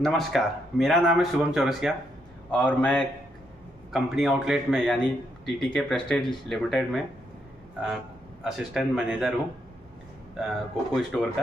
नमस्कार, मेरा नाम है शुभम चौरसिया और मैं कंपनी आउटलेट में यानी टीटीके प्रेस्टीज लिमिटेड में असिस्टेंट मैनेजर हूँ कोको स्टोर का।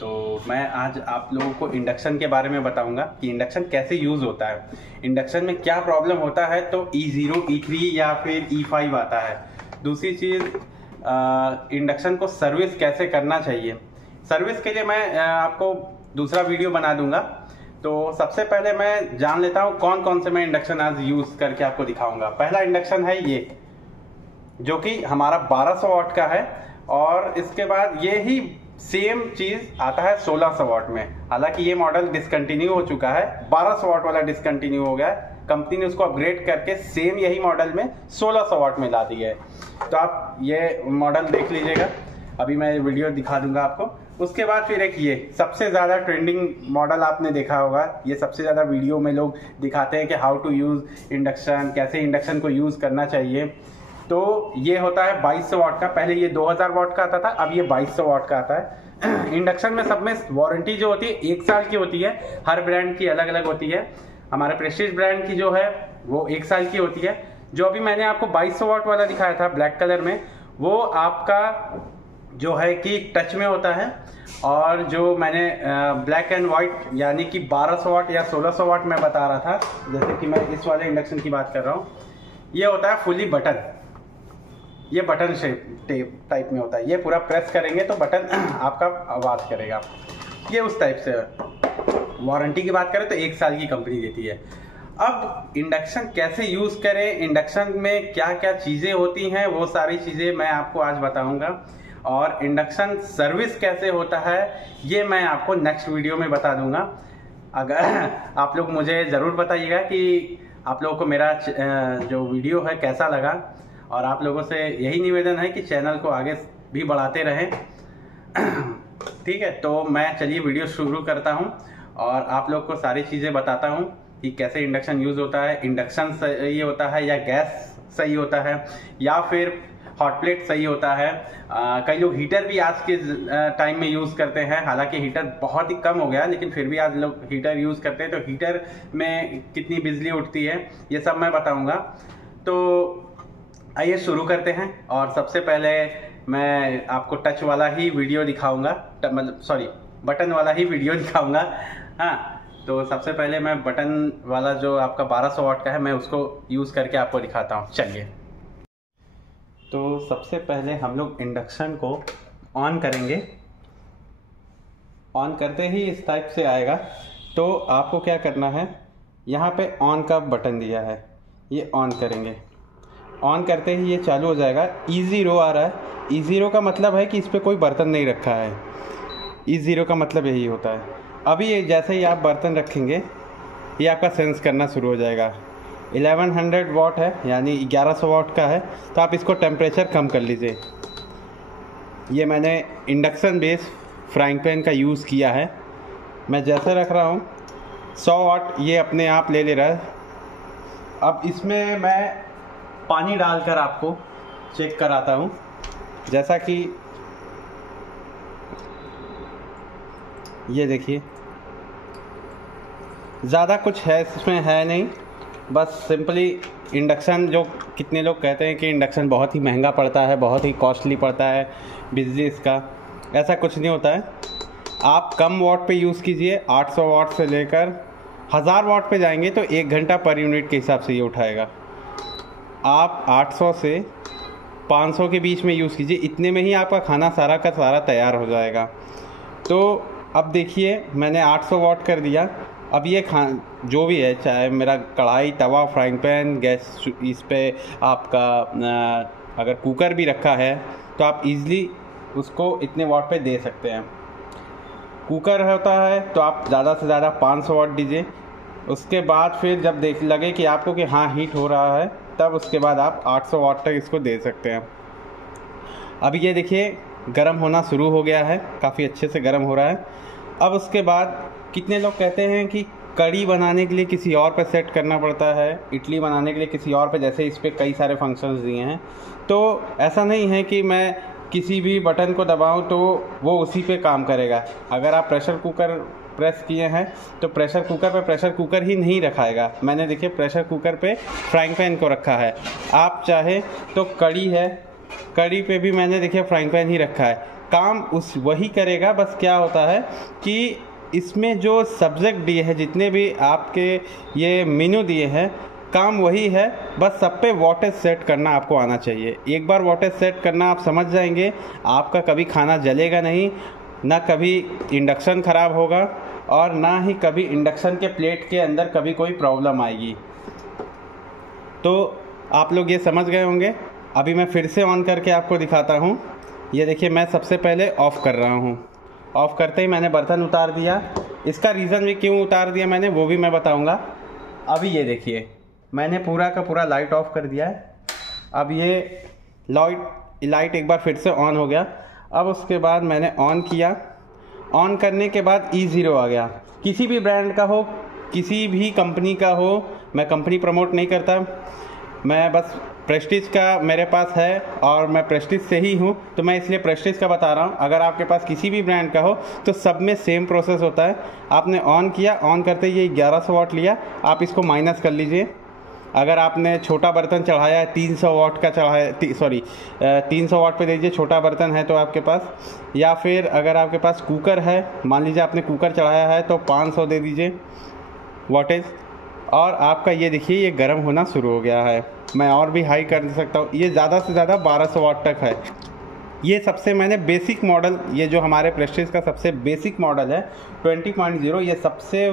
तो मैं आज आप लोगों को इंडक्शन के बारे में बताऊंगा कि इंडक्शन कैसे यूज़ होता है, इंडक्शन में क्या प्रॉब्लम होता है। तो E0, E3 या फिर E5 आता है। दूसरी चीज़, इंडक्शन को सर्विस कैसे करना चाहिए। सर्विस के लिए मैं आपको दूसरा वीडियो बना दूंगा। तो सबसे पहले मैं जान लेता हूँ कौन कौन से मैं इंडक्शन आज यूज़ करके आपको दिखाऊंगा। पहला इंडक्शन है ये, जो कि हमारा 1200 वाट का है, और इसके बाद ये ही सेम चीज़ आता है 1600 वाट में। हालांकि ये मॉडल डिसकंटिन्यू हो चुका है, 1200 वाट वाला डिसकंटिन्यू हो गया है। कंपनी ने उसको अपग्रेड करके सेम यही मॉडल में 1600 वाट में ला दिया है। तो आप ये मॉडल देख लीजिएगा, अभी मैं वीडियो दिखा दूंगा आपको। उसके बाद फिर एक ये सबसे ज़्यादा ट्रेंडिंग मॉडल आपने देखा होगा, ये सबसे ज़्यादा वीडियो में लोग दिखाते हैं कि हाउ टू यूज़ इंडक्शन, कैसे इंडक्शन को यूज़ करना चाहिए। तो ये होता है 2200 वाट का। पहले ये 2000 वाट का आता था, अब ये 2200 वाट का आता है। इंडक्शन में सब में वारंटी जो होती है 1 साल की होती है, हर ब्रांड की अलग अलग होती है। हमारे प्रेस्टीज ब्रांड की जो है वो 1 साल की होती है। जो अभी मैंने आपको 2200 वाट वाला दिखाया था ब्लैक कलर में, वो आपका जो है कि टच में होता है। और जो मैंने ब्लैक एंड वाइट यानी कि 1200 वाट या 1600 वाट में बता रहा था, जैसे कि मैं इस वाले इंडक्शन की बात कर रहा हूँ, ये होता है फुली बटन। ये बटन शेप टाइप में होता है, ये पूरा प्रेस करेंगे तो बटन आपका आवाज़ करेगा। ये उस टाइप से। वारंटी की बात करें तो 1 साल की कंपनी देती है। अब इंडक्शन कैसे यूज़ करें, इंडक्शन में क्या क्या चीज़ें होती हैं, वो सारी चीज़ें मैं आपको आज बताऊंगा। और इंडक्शन सर्विस कैसे होता है ये मैं आपको नेक्स्ट वीडियो में बता दूंगा। अगर आप लोग मुझे ज़रूर बताइएगा कि आप लोगों को मेरा जो वीडियो है कैसा लगा, और आप लोगों से यही निवेदन है कि चैनल को आगे भी बढ़ाते रहें। ठीक है, तो मैं चलिए वीडियो शुरू करता हूं और आप लोग को सारी चीज़ें बताता हूं कि कैसे इंडक्शन यूज़ होता है, इंडक्शन सही होता है या गैस सही होता है या फिर हॉट प्लेट सही होता है। कई लोग हीटर भी आज के टाइम में यूज़ करते हैं, हालांकि हीटर बहुत ही कम हो गया, लेकिन फिर भी आज लोग हीटर यूज़ करते हैं। तो हीटर में कितनी बिजली उठती है ये सब मैं बताऊंगा। तो आइए शुरू करते हैं। और सबसे पहले मैं आपको टच वाला ही वीडियो दिखाऊंगा, मतलब सॉरी बटन वाला ही वीडियो दिखाऊंगा। हाँ, तो सबसे पहले मैं बटन वाला जो आपका 1200 वाट का है, मैं उसको यूज़ करके आपको दिखाता हूँ। चलिए, तो सबसे पहले हम लोग इंडक्शन को ऑन करेंगे। ऑन करते ही इस टाइप से आएगा। तो आपको क्या करना है, यहाँ पे ऑन का बटन दिया है, ये ऑन करेंगे। ऑन करते ही ये चालू हो जाएगा। E0 आ रहा है। E0 का मतलब है कि इस पर कोई बर्तन नहीं रखा है। E0 का मतलब यही होता है। अभी ये जैसे ही आप बर्तन रखेंगे, ये आपका सेंस करना शुरू हो जाएगा। 1100 वाट है, यानी 1100 वाट का है। तो आप इसको टेम्परेचर कम कर लीजिए। ये मैंने इंडक्शन बेस फ्राइंग पैन का यूज़ किया है। मैं जैसे रख रहा हूँ 100 वाट ये अपने आप ले रहा है। अब इसमें मैं पानी डालकर आपको चेक कराता हूँ। जैसा कि ये देखिए, ज़्यादा कुछ है इसमें है नहीं, बस सिंपली इंडक्शन, जो कितने लोग कहते हैं कि इंडक्शन बहुत ही महंगा पड़ता है, बहुत ही कॉस्टली पड़ता है बिजली इसका, ऐसा कुछ नहीं होता है। आप कम वाट पे यूज़ कीजिए, 800 वाट से लेकर 1000 वाट पे जाएंगे तो 1 घंटा पर यूनिट के हिसाब से ये उठाएगा। आप 800 से 500 के बीच में यूज़ कीजिए, इतने में ही आपका खाना सारा का सारा तैयार हो जाएगा। तो अब देखिए, मैंने 800 वाट कर दिया। अब ये जो भी है, चाहे मेरा कढ़ाई, तवा, फ्राइंग पैन, गैस, इस पे आपका अगर कुकर भी रखा है तो आप इजीली उसको इतने वाट पे दे सकते हैं। कुकर होता है तो आप ज़्यादा से ज़्यादा 500 वाट दीजिए। उसके बाद फिर जब लगे कि आपको कि हाँ हीट हो रहा है, तब उसके बाद आप 800 वाट तक इसको दे सकते हैं। अब ये देखिए गर्म होना शुरू हो गया है, काफ़ी अच्छे से गर्म हो रहा है। अब उसके बाद कितने लोग कहते हैं कि कड़ी बनाने के लिए किसी और पे सेट करना पड़ता है, इडली बनाने के लिए किसी और पे, जैसे इस पे कई सारे फंक्शंस दिए हैं। तो ऐसा नहीं है कि मैं किसी भी बटन को दबाऊं तो वो उसी पे काम करेगा। अगर आप प्रेशर कुकर प्रेस किए हैं तो प्रेशर कुकर पे प्रेशर कुकर ही नहीं रखाएगा। मैंने देखिए प्रेशर कुकर पे फ्राइंग पैन को रखा है। आप चाहे तो कड़ी है, कड़ी पे भी मैंने देखिए फ्राइंग पैन ही रखा है। काम वही करेगा, बस क्या होता है कि इसमें जो सब्जेक्ट दिए हैं, जितने भी आपके ये मेन्यू दिए हैं, काम वही है, बस सब पे वाटेज सेट करना आपको आना चाहिए। एक बार वाटेज सेट करना आप समझ जाएंगे, आपका कभी खाना जलेगा नहीं, ना कभी इंडक्शन ख़राब होगा और ना ही कभी इंडक्शन के प्लेट के अंदर कभी कोई प्रॉब्लम आएगी। तो आप लोग ये समझ गए होंगे। अभी मैं फिर से ऑन करके आपको दिखाता हूँ। ये देखिए मैं सबसे पहले ऑफ़ कर रहा हूँ। ऑफ़ करते ही मैंने बर्तन उतार दिया। इसका रीज़न भी क्यों उतार दिया मैंने वो भी मैं बताऊँगा। अभी ये देखिए मैंने पूरा का पूरा लाइट ऑफ कर दिया है। अब ये लाइट एक बार फिर से ऑन हो गया। अब उसके बाद मैंने ऑन किया। ऑन करने के बाद E0 आ गया। किसी भी ब्रांड का हो, किसी भी कंपनी का हो, मैं कंपनी प्रमोट नहीं करता, मैं बस प्रेस्टीज का मेरे पास है और मैं प्रेस्टीज से ही हूँ, तो मैं इसलिए प्रेस्टीज का बता रहा हूँ। अगर आपके पास किसी भी ब्रांड का हो तो सब में सेम प्रोसेस होता है। आपने ऑन किया, ऑन करते ही ये 1100 वाट लिया, आप इसको माइनस कर लीजिए। अगर आपने छोटा बर्तन चढ़ाया है 300 वाट का चढ़ाया, 300 वाट पे दीजिए, छोटा बर्तन है तो आपके पास, या फिर अगर आपके पास कुकर है, मान लीजिए आपने कुकर चढ़ाया है तो 500 दे दीजिए वाटेज। और आपका ये देखिए ये गर्म होना शुरू हो गया है। मैं और भी हाई कर सकता हूँ, ये ज़्यादा से ज़्यादा 1200 वाट तक है। ये सबसे मैंने बेसिक मॉडल, ये जो हमारे प्रेस्टीज का सबसे बेसिक मॉडल है 20.0, ये सबसे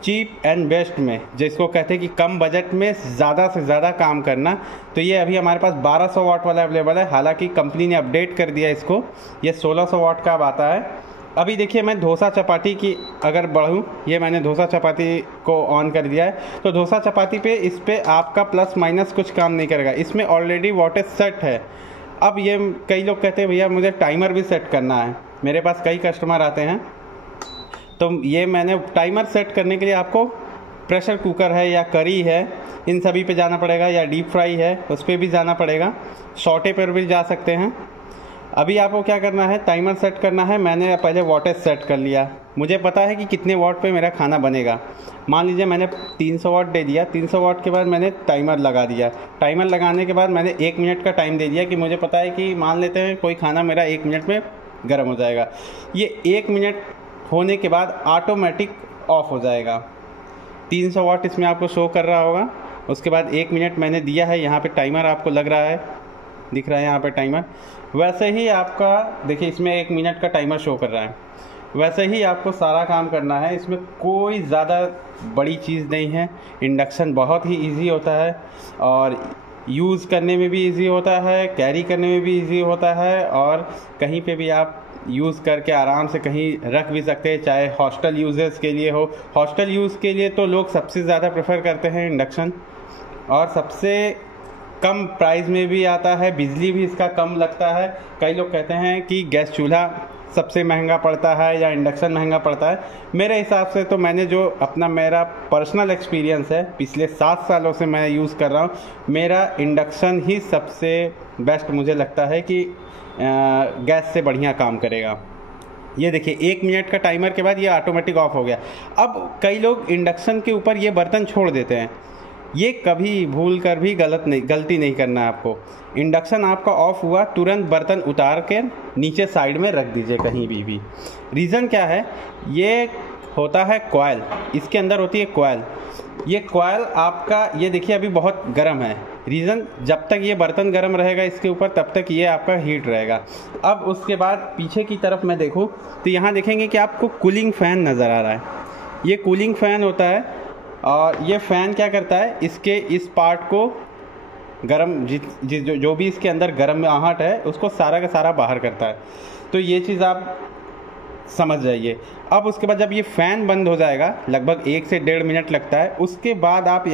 चीप एंड बेस्ट में, जिसको कहते हैं कि कम बजट में ज़्यादा से ज़्यादा काम करना, तो ये अभी हमारे पास 1200 वाट वाला अवेलेबल है। हालांकि कंपनी ने अपडेट कर दिया इसको, ये 1600 वाट का अब आता है। अभी देखिए मैं डोसा चपाती की अगर बढ़ूँ, ये मैंने डोसा चपाती को ऑन कर दिया है। तो डोसा चपाती पे इस पर आपका प्लस माइनस कुछ काम नहीं करेगा, इसमें ऑलरेडी वाटेज सेट है। अब ये कई लोग कहते हैं भैया मुझे टाइमर भी सेट करना है, मेरे पास कई कस्टमर आते हैं, तो ये मैंने टाइमर सेट करने के लिए आपको प्रेशर कुकर है या करी है, इन सभी पे जाना पड़ेगा, या डीप फ्राई है उस पर भी जाना पड़ेगा, सॉटे पर भी जा सकते हैं। अभी आपको क्या करना है, टाइमर सेट करना है। मैंने पहले वाटेज सेट कर लिया, मुझे पता है कि कितने वाट पे मेरा खाना बनेगा। मान लीजिए मैंने 300 वाट दे दिया, 300 वाट के बाद मैंने टाइमर लगा दिया। टाइमर लगाने के बाद मैंने 1 मिनट का टाइम दे दिया कि मुझे पता है कि मान लेते हैं कोई खाना मेरा 1 मिनट में गर्म हो जाएगा। ये 1 मिनट होने के बाद ऑटोमेटिक ऑफ हो जाएगा। 300 वाट इसमें आपको शो कर रहा होगा। उसके बाद 1 मिनट मैंने दिया है, यहाँ पे टाइमर आपको लग रहा है, दिख रहा है यहाँ पे टाइमर। वैसे ही आपका देखिए इसमें 1 मिनट का टाइमर शो कर रहा है। वैसे ही आपको सारा काम करना है, इसमें कोई ज़्यादा बड़ी चीज़ नहीं है। इंडक्शन बहुत ही इजी होता है और यूज़ करने में भी इजी होता है, कैरी करने में भी इजी होता है, और कहीं पे भी आप यूज़ करके आराम से कहीं रख भी सकते हैं, चाहे हॉस्टल यूज़र्स के लिए हो। हॉस्टल यूज़ के लिए तो लोग सबसे ज़्यादा प्रेफर करते हैं इंडक्शन, और सबसे कम प्राइस में भी आता है, बिजली भी इसका कम लगता है। कई लोग कहते हैं कि गैस चूल्हा सबसे महंगा पड़ता है या इंडक्शन महंगा पड़ता है। मेरे हिसाब से तो मैंने जो अपना मेरा पर्सनल एक्सपीरियंस है, पिछले 7 सालों से मैं यूज़ कर रहा हूँ, मेरा इंडक्शन ही सबसे बेस्ट मुझे लगता है कि गैस से बढ़िया काम करेगा। ये देखिए 1 मिनट का टाइमर के बाद ये ऑटोमेटिक ऑफ हो गया। अब कई लोग इंडक्शन के ऊपर ये बर्तन छोड़ देते हैं, ये कभी भूल कर भी गलती नहीं करना है आपको। इंडक्शन आपका ऑफ हुआ, तुरंत बर्तन उतार के नीचे साइड में रख दीजिए कहीं भी। रीज़न क्या है, ये होता है कॉइल, इसके अंदर होती है कॉइल। ये कॉइल आपका ये देखिए अभी बहुत गर्म है। रीज़न, जब तक ये बर्तन गर्म रहेगा इसके ऊपर तब तक ये आपका हीट रहेगा। अब उसके बाद पीछे की तरफ मैं देखूँ तो यहाँ देखेंगे कि आपको कूलिंग फ़ैन नज़र आ रहा है। ये कूलिंग फ़ैन होता है और ये फ़ैन क्या करता है, इसके इस पार्ट को गर्म जो भी इसके अंदर गर्म आहट है उसको सारा का सारा बाहर करता है। तो ये चीज़ आप समझ जाइए। अब उसके बाद जब ये फ़ैन बंद हो जाएगा, लगभग 1 से 1.5 मिनट लगता है, उसके बाद आप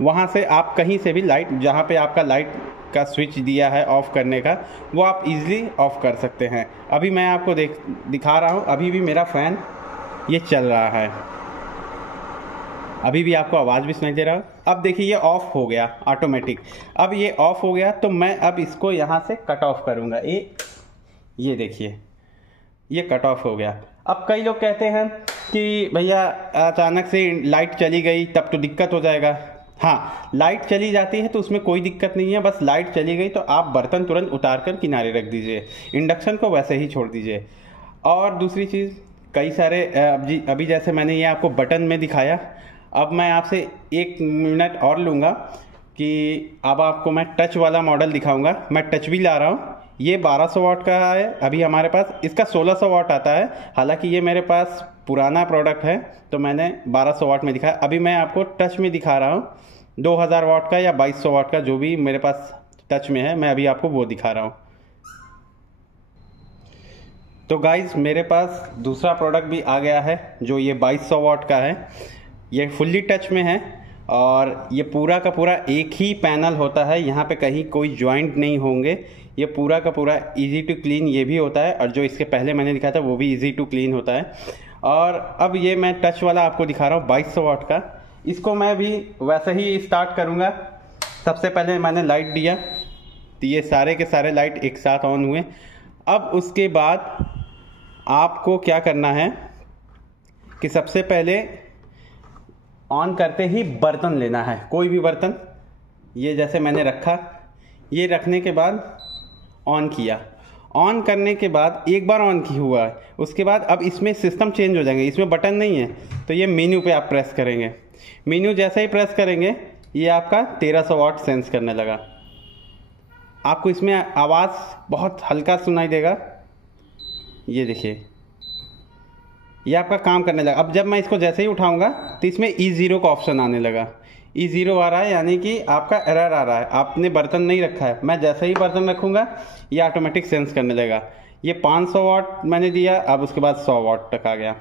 वहाँ से आप कहीं से भी लाइट, जहाँ पे आपका लाइट का स्विच दिया है ऑफ़ करने का, वो आप इजीली ऑफ़ कर सकते हैं। अभी मैं आपको दिखा रहा हूँ, अभी भी मेरा फ़ैन ये चल रहा है, अभी भी आपको आवाज़ भी सुनाई दे रहा है। अब देखिए ये ऑफ़ हो गया ऑटोमेटिक। अब ये ऑफ़ हो गया तो मैं अब इसको यहाँ से कट ऑफ करूँगा। ये देखिए ये कट ऑफ हो गया। अब कई लोग कहते हैं कि भैया अचानक से लाइट चली गई तब तो दिक्कत हो जाएगा। हाँ, लाइट चली जाती है तो उसमें कोई दिक्कत नहीं है, बस लाइट चली गई तो आप बर्तन तुरंत उतार कर किनारे रख दीजिए, इंडक्शन को वैसे ही छोड़ दीजिए। और दूसरी चीज़, कई सारे अभी जैसे मैंने ये आपको बटन में दिखाया, अब मैं आपसे 1 मिनट और लूँगा कि अब आपको मैं टच वाला मॉडल दिखाऊंगा। मैं टच भी ला रहा हूँ, ये 1200 वाट का है अभी हमारे पास, इसका 1600 वाट आता है। हालांकि ये मेरे पास पुराना प्रोडक्ट है तो मैंने 1200 वाट में दिखाया। अभी मैं आपको टच में दिखा रहा हूँ 2000 वाट का या 2200 वाट का, जो भी मेरे पास टच में है मैं अभी आपको वो दिखा रहा हूँ। तो गाइज मेरे पास दूसरा प्रोडक्ट भी आ गया है जो ये 2200 वाट का है। ये फुल्ली टच में है और ये पूरा का पूरा एक ही पैनल होता है, यहाँ पे कहीं कोई जॉइंट नहीं होंगे। ये पूरा का पूरा इजी टू क्लीन ये भी होता है, और जो इसके पहले मैंने दिखाया था वो भी इजी टू क्लीन होता है। और अब ये मैं टच वाला आपको दिखा रहा हूँ 2200 वाट का। इसको मैं भी वैसे ही स्टार्ट करूँगा। सबसे पहले मैंने लाइट दिया तो ये सारे के सारे लाइट एक साथ ऑन हुए। अब उसके बाद आपको क्या करना है कि सबसे पहले ऑन करते ही बर्तन लेना है, कोई भी बर्तन। ये जैसे मैंने रखा, ये रखने के बाद ऑन किया। ऑन करने के बाद एक बार ऑन की हुआ है, उसके बाद अब इसमें सिस्टम चेंज हो जाएंगे। इसमें बटन नहीं है तो ये मेन्यू पे आप प्रेस करेंगे। मेन्यू जैसे ही प्रेस करेंगे ये आपका 1300 वाट सेंस करने लगा। आपको इसमें आवाज़ बहुत हल्का सुनाई देगा, ये देखिए ये आपका काम करने लगा। अब जब मैं इसको जैसे ही उठाऊंगा तो इसमें E0 का ऑप्शन आने लगा। E0 आ रहा है यानी कि आपका एरर आ रहा है, आपने बर्तन नहीं रखा है। मैं जैसे ही बर्तन रखूंगा ये ऑटोमेटिक सेंस करने लगेगा। ये 500 वाट मैंने दिया, अब उसके बाद 100 वाट तक आ गया।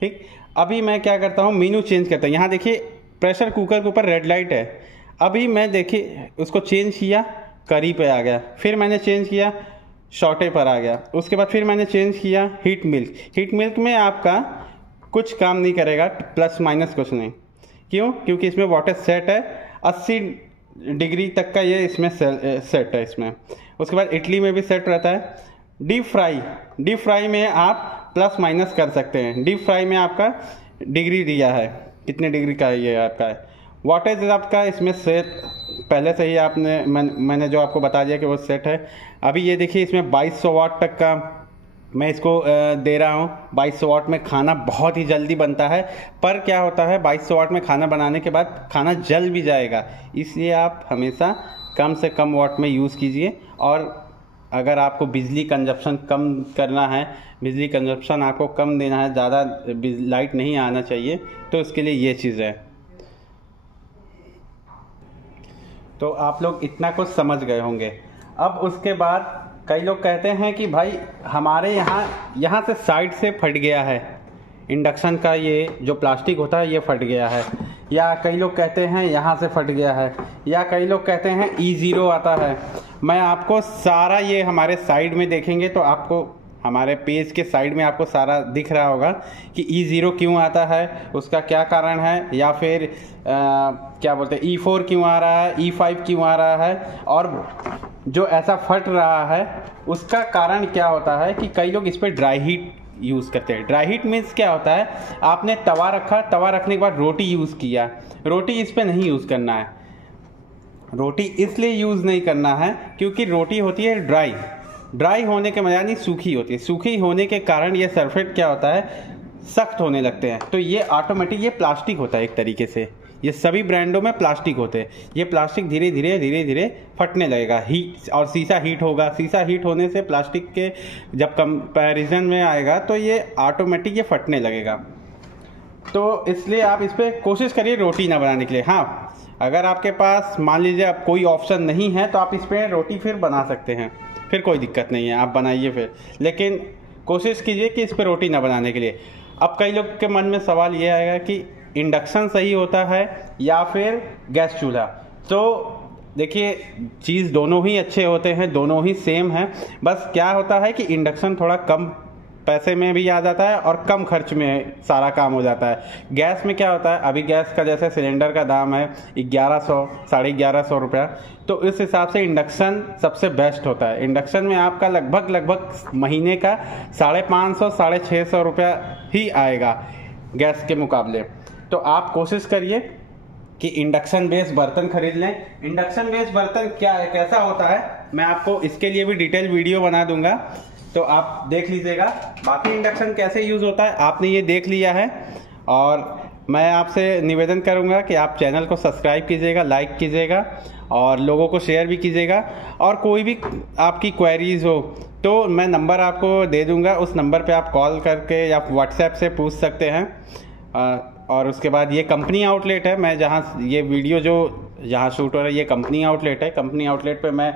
ठीक, अभी मैं क्या करता हूँ, मेनू चेंज करता हूँ। यहाँ देखिए प्रेशर कुकर के ऊपर रेड लाइट है। अभी मैं देखिए उसको चेंज किया, करी पे आ गया। फिर मैंने चेंज किया, शॉर्टे पर आ गया। उसके बाद फिर मैंने चेंज किया हीट मिल्क। हीट मिल्क में आपका कुछ काम नहीं करेगा, प्लस माइनस कुछ नहीं। क्यों? क्योंकि इसमें वाटर सेट है 80 डिग्री तक का, ये इसमें सेट है इसमें। उसके बाद इडली में भी सेट रहता है। डीप फ्राई में आप प्लस माइनस कर सकते हैं। डीप फ्राई में आपका डिग्री दिया है, कितने डिग्री का ये आपका है। वाटेज आपका इसमें सेट पहले से ही आपने मैंने जो आपको बता दिया कि वो सेट है। अभी ये देखिए इसमें 2200 वाट तक का मैं इसको दे रहा हूँ। 2200 वाट में खाना बहुत ही जल्दी बनता है, पर क्या होता है 2200 वाट में खाना बनाने के बाद खाना जल भी जाएगा। इसलिए आप हमेशा कम से कम वाट में यूज़ कीजिए। और अगर आपको बिजली कंजप्शन कम करना है, बिजली कंजप्शन आपको कम देना है, ज़्यादा लाइट नहीं आना चाहिए, तो उसके लिए ये चीज़ है। तो आप लोग इतना कुछ समझ गए होंगे। अब उसके बाद कई लोग कहते हैं कि भाई हमारे यहाँ से साइड से फट गया है, इंडक्शन का ये जो प्लास्टिक होता है ये फट गया है, या कई लोग कहते हैं यहाँ से फट गया है, या कई लोग कहते हैं E0 आता है। मैं आपको सारा ये हमारे साइड में देखेंगे तो आपको हमारे पेज के साइड में आपको सारा दिख रहा होगा कि E0 क्यों आता है, उसका क्या कारण है, या फिर क्या बोलते हैं E4 क्यों आ रहा है, E5 क्यों आ रहा है, और जो ऐसा फट रहा है उसका कारण क्या होता है कि कई लोग इस पर ड्राई हीट यूज़ करते हैं। ड्राई हीट मीन्स क्या होता है, आपने तवा रखा, तवा रखने के बाद रोटी यूज़ किया, रोटी इस पर नहीं यूज़ करना है। रोटी इसलिए यूज़ नहीं करना है क्योंकि रोटी होती है ड्राई होने के यानी सूखी होती है। सूखी होने के कारण ये सरफेस क्या होता है, सख्त होने लगते हैं। तो ये ऑटोमेटिक ये प्लास्टिक होता है एक तरीके से, ये सभी ब्रांडों में प्लास्टिक होते हैं। ये प्लास्टिक धीरे धीरे फटने लगेगा, हीट, और शीशा हीट होगा। शीशा हीट होने से प्लास्टिक के जब कंपैरिजन में आएगा तो ये ऑटोमेटिक ये फटने लगेगा। तो इसलिए आप इस पर कोशिश करिए रोटी ना बनाने के लिए। हाँ, अगर आपके पास मान लीजिए अब कोई ऑप्शन नहीं है तो आप इस पर रोटी फिर बना सकते हैं, फिर कोई दिक्कत नहीं है, आप बनाइए फिर, लेकिन कोशिश कीजिए कि इस पर रोटी ना बनाने के लिए। अब कई लोग के मन में सवाल ये आएगा कि इंडक्शन सही होता है या फिर गैस चूल्हा। तो देखिए चीज़ दोनों ही अच्छे होते हैं, दोनों ही सेम है। बस क्या होता है कि इंडक्शन थोड़ा कम पैसे में भी आ जाता है और कम खर्च में सारा काम हो जाता है। गैस में क्या होता है, अभी गैस का जैसे सिलेंडर का दाम है 1100 1150 रुपया, तो इस हिसाब से इंडक्शन सबसे बेस्ट होता है। इंडक्शन में आपका लगभग महीने का 550 650 रुपया ही आएगा गैस के मुकाबले। तो आप कोशिश करिए कि इंडक्शन बेस्ड बर्तन खरीद लें। इंडक्शन बेस्ड बर्तन क्या है, कैसा होता है, मैं आपको इसके लिए भी डिटेल वीडियो बना दूंगा, तो आप देख लीजिएगा। बाकी इंडक्शन कैसे यूज़ होता है आपने ये देख लिया है, और मैं आपसे निवेदन करूंगा कि आप चैनल को सब्सक्राइब कीजिएगा, लाइक कीजिएगा और लोगों को शेयर भी कीजिएगा। और कोई भी आपकी क्वेरीज हो तो मैं नंबर आपको दे दूंगा, उस नंबर पे आप कॉल करके या व्हाट्सएप से पूछ सकते हैं। और उसके बाद ये कंपनी आउटलेट है, मैं जहाँ ये वीडियो जो जहाँ शूट हो रहा है ये कंपनी आउटलेट है। कंपनी आउटलेट पे मैं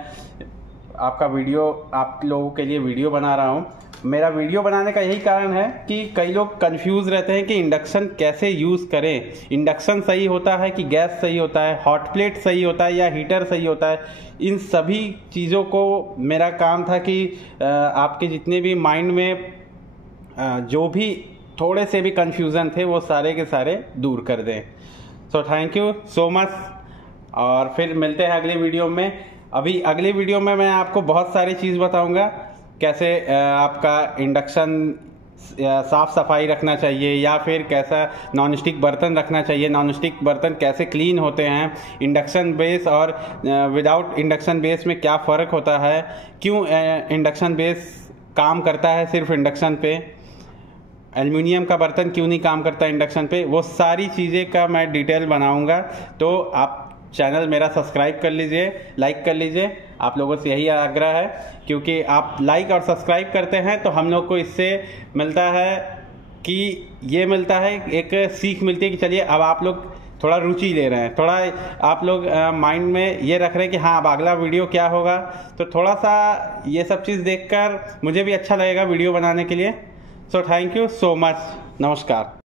आपका वीडियो, आप लोगों के लिए वीडियो बना रहा हूँ। मेरा वीडियो बनाने का यही कारण है कि कई लोग कंफ्यूज रहते हैं कि इंडक्शन कैसे यूज़ करें, इंडक्शन सही होता है कि गैस सही होता है, हॉट प्लेट सही होता है या हीटर सही होता है। इन सभी चीज़ों को मेरा काम था कि आपके जितने भी माइंड में जो भी थोड़े से भी कंफ्यूजन थे वो सारे के सारे दूर कर दें। So thank you so much, और फिर मिलते हैं अगले वीडियो में। अभी अगले वीडियो में मैं आपको बहुत सारी चीज़ बताऊंगा, कैसे आपका इंडक्शन साफ़ सफाई रखना चाहिए या फिर कैसा नॉन स्टिक बर्तन रखना चाहिए, नॉन स्टिक बर्तन कैसे क्लीन होते हैं, इंडक्शन बेस और विदाउट इंडक्शन बेस में क्या फ़र्क होता है, क्यों इंडक्शन बेस काम करता है सिर्फ इंडक्शन पे, एल्युमिनियम का बर्तन क्यों नहीं काम करता इंडक्शन पे, वो सारी चीज़ें का मैं डिटेल बनाऊंगा। तो आप चैनल मेरा सब्सक्राइब कर लीजिए, लाइक कर लीजिए। आप लोगों से यही आग्रह है, क्योंकि आप लाइक और सब्सक्राइब करते हैं तो हम लोग को इससे मिलता है कि ये मिलता है, एक सीख मिलती है कि चलिए अब आप लोग थोड़ा रुचि ले रहे हैं, थोड़ा आप लोग माइंड में ये रख रहे हैं कि हाँ अब अगला वीडियो क्या होगा। तो थोड़ा सा ये सब चीज़ देखकर मुझे भी अच्छा लगेगा वीडियो बनाने के लिए। So thank you so much, नमस्कार।